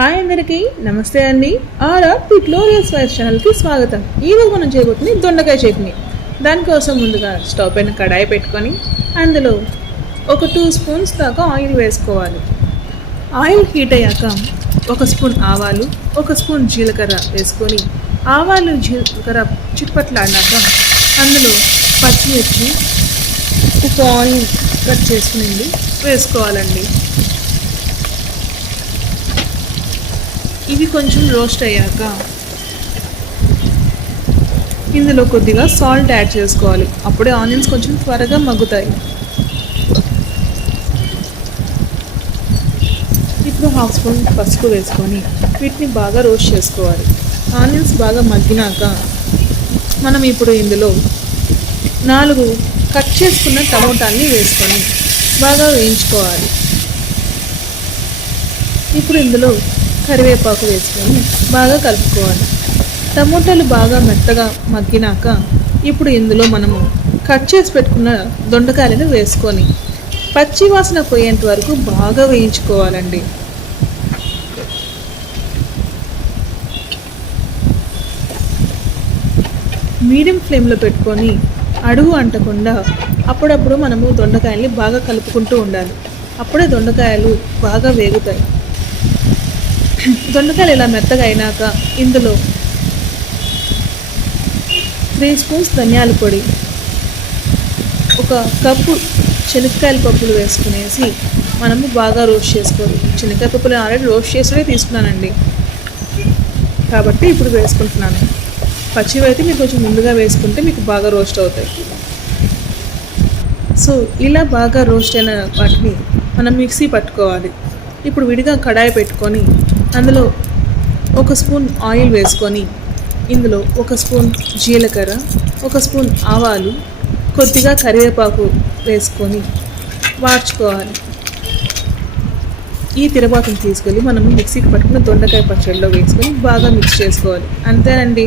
Hi అందరికీ నమస్తే అండి. గ్లోరియస్ వైఫ్ ఛానల్కి స్వాగతం. ఈరోజు మనం చేయబోతుంది దొండకాయ చట్నీ. దానికోసం ముందుగా స్టవ్ పైన కడాయి పెట్టుకొని అందులో ఒక 2 స్పూన్స్ దాకా ఆయిల్ వేసుకోవాలి. ఆయిల్ హీట్ అయ్యాక 1 స్పూన్ ఆవాలు, 1 స్పూన్ జీలకర్ర వేసుకొని ఆవాలు జీలకర్ర చిట్పట్లాడినాక అందులో పచ్చిమిర్చి, ఉప్పు, ఆయిల్ కట్ చేసుకుని వేసుకోవాలండి. ఇవి కొంచెం రోస్ట్ అయ్యాక ఇందులో కొద్దిగా సాల్ట్ యాడ్ చేసుకోవాలి. అప్పుడే ఆనియన్స్ కొంచెం త్వరగా మగ్గుతాయి. ఇప్పుడు 1/2 స్పూన్ పసుపు వేసుకొని వీటిని బాగా రోస్ట్ చేసుకోవాలి. ఆనియన్స్ బాగా మగ్గినాక మనం ఇప్పుడు ఇందులో 4 కట్ చేసుకున్న టమోటాల్ని వేసుకొని బాగా వేయించుకోవాలి. ఇప్పుడు ఇందులో కరివేపాకు వేసుకొని బాగా కలుపుకోవాలి. టమోటాలు బాగా మెత్తగా మగ్గినాక ఇప్పుడు ఇందులో మనము కట్ చేసి పెట్టుకున్న దొండకాయలను వేసుకొని పచ్చి వాసన పోయేంత వరకు బాగా వేయించుకోవాలండి. మీడియం ఫ్లేమ్లో పెట్టుకొని అడుగు అంటకుండా అప్పుడప్పుడు మనము దొండకాయల్ని బాగా కలుపుకుంటూ ఉండాలి. అప్పుడే దొండకాయలు బాగా వేగుతాయి. దొండకాయలు ఇలా మెత్తగా అయినాక ఇందులో 3 స్పూన్స్ ధనియాల పొడి, 1 కప్పు శనగకాయల పప్పులు వేసుకునేసి మనము బాగా రోస్ట్ చేసుకోవాలి. శనగకాయ పప్పులు ఆల్రెడీ రోస్ట్ చేసుకునే తీసుకున్నానండి, కాబట్టి ఇప్పుడు వేసుకుంటున్నాను. పచ్చివి అయితే మీరు కొంచెం ముందుగా వేసుకుంటే మీకు బాగా రోస్ట్ అవుతాయి. సో ఇలా బాగా రోస్ట్ అయిన వాటిని మనం మిక్సీ పట్టుకోవాలి. ఇప్పుడు విడిగా కడాయి పెట్టుకొని అందులో 1 స్పూన్ ఆయిల్ వేసుకొని ఇందులో 1 స్పూన్ జీలకర్ర, 1 స్పూన్ ఆవాలు, కొద్దిగా కరివేపాకు వేసుకొని వాడ్చుకోవాలి. ఈ తిరబాతును తీసుకెళ్ళి మనం మిక్సీకి పట్టుకున్న దొండకాయ పచ్చడిలో వేసుకొని బాగా మిక్స్ చేసుకోవాలి. అంతేనండి.